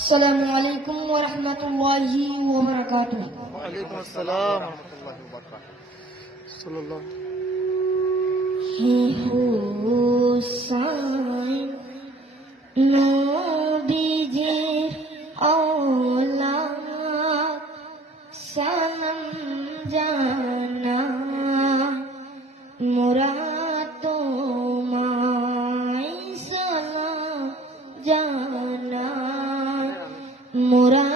السلام عليكم ورحمة الله وبركاته. وعليكم السلام ورحمة الله وبركاته. صلى الله. He Hussain নবীজির আওলাদ সালাম জানাই মোরা তোমায় সালাম জানাই মোরা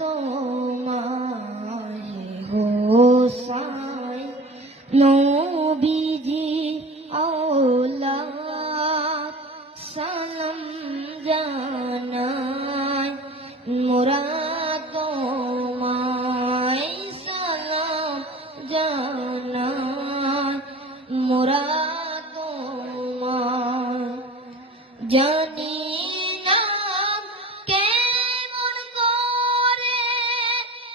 তোমায় হোসাইন নবীজির আওলাদ সালাম জানাই মোরা তোমায় সালাম জানাই মোরা তোমায় জানি না কেমন করে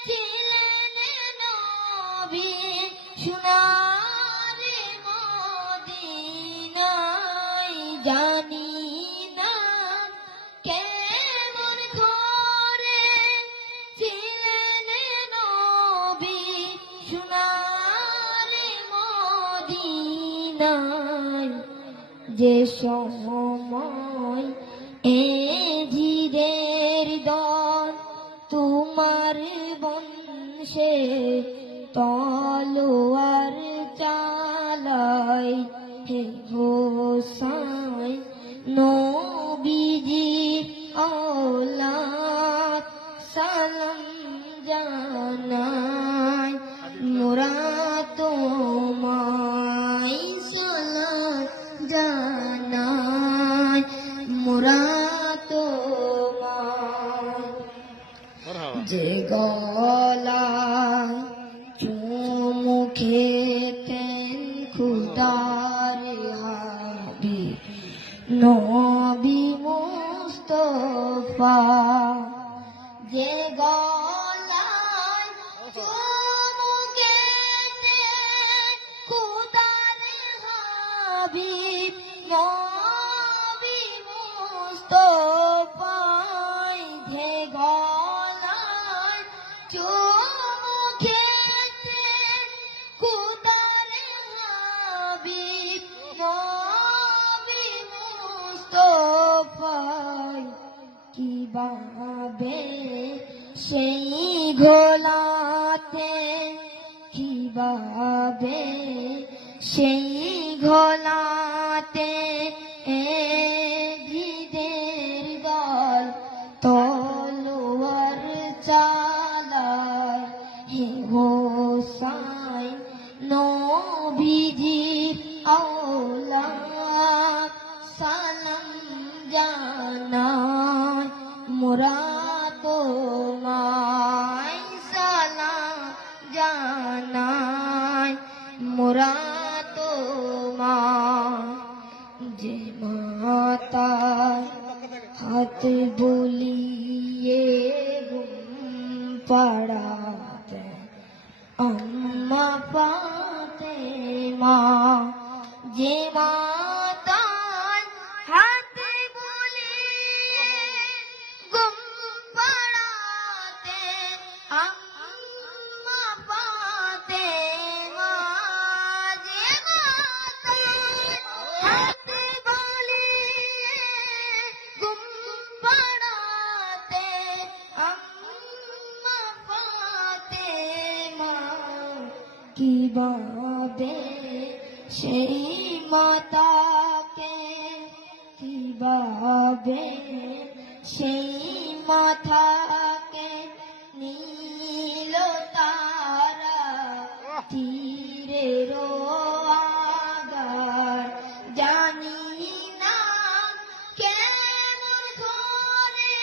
ছিলেন নবী সোনার মদিনায় জানি না কেমন করে ছিলেন নবী সোনার মদিনায় যে সময় এজিদের দল তোমার বংশে তলোয়ার চালায় হে হোসাইন নবীজি আওলাদ সালাম জানাই মোরা তোমায় সালাম জানাই মোরা তোমায় যে গলায় চুমু খেতেন খুদার হাবিব নবী মুস্তাফা যে গলায় চুমু খেতেন খুদার হাবিব নবী মুস্তাফা যে গলায় চুমু খেতেন খুদার হাবিব নবী মুস্তাফা কিভাবে সেই ঘোলাতে কিভাবে সেই ঘোলাতে এজিদের দল তলোয়ার চালায় হে হোসাইন নবীজির আওলাদ সালাম জানাই মোরা তোমায় সালাম জানাই মোরা তোমায় যে মাতার হাত বলিয়ে ঘুম পাড়াতে আম্মা ফাতেমা যে মাতার হাত বলিয়ে ঘুম পাড়াতে আম্মা ফাতেমা যে মাতার হাত বলিয়ে ঘুম পাড়াতে আম্মা ফাতেমা কিভাবে সেই মাতাকে কিভাবে সেই মাথাকে নীল তারা তীরের আগার জানি না কেমন করে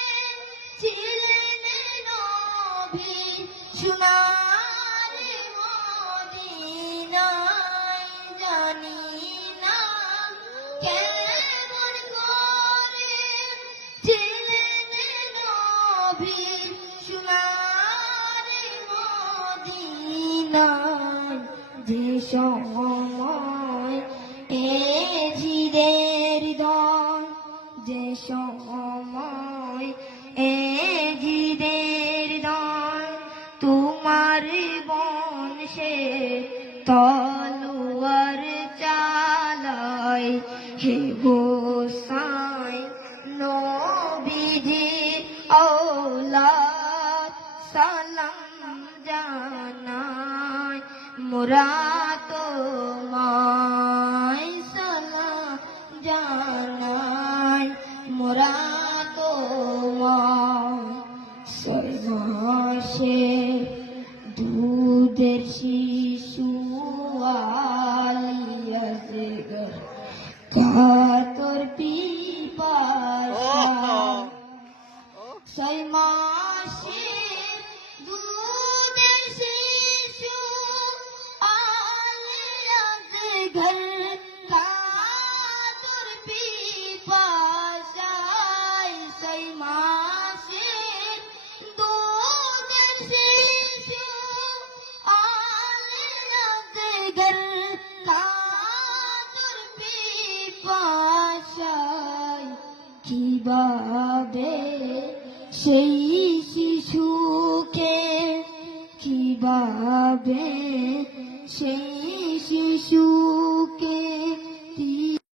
ছিলেন নবী সোনার মদিনায় জানি না কেমন করে ছিলেন নবী সোনার মদিনায় যে সময় এজিদের দল যে সময় হোসাইন নবীজি আওলাদ সালাম জানাই মোরা তোমায় সালাম জানাই মোরা তোমায় ছয় মাসের দুধের শিশু আলিয়া জেগার কাতর পিপাসা ছয় মাসের দুধের শিশু আলিয়া জেগার কাতর পিপাসা ছয় মাসের দুধের শিশু আলিয়া জেগার কাতর পিপাসায় কিভাবে সেই শিশুকে কিভাবে সেই শিশু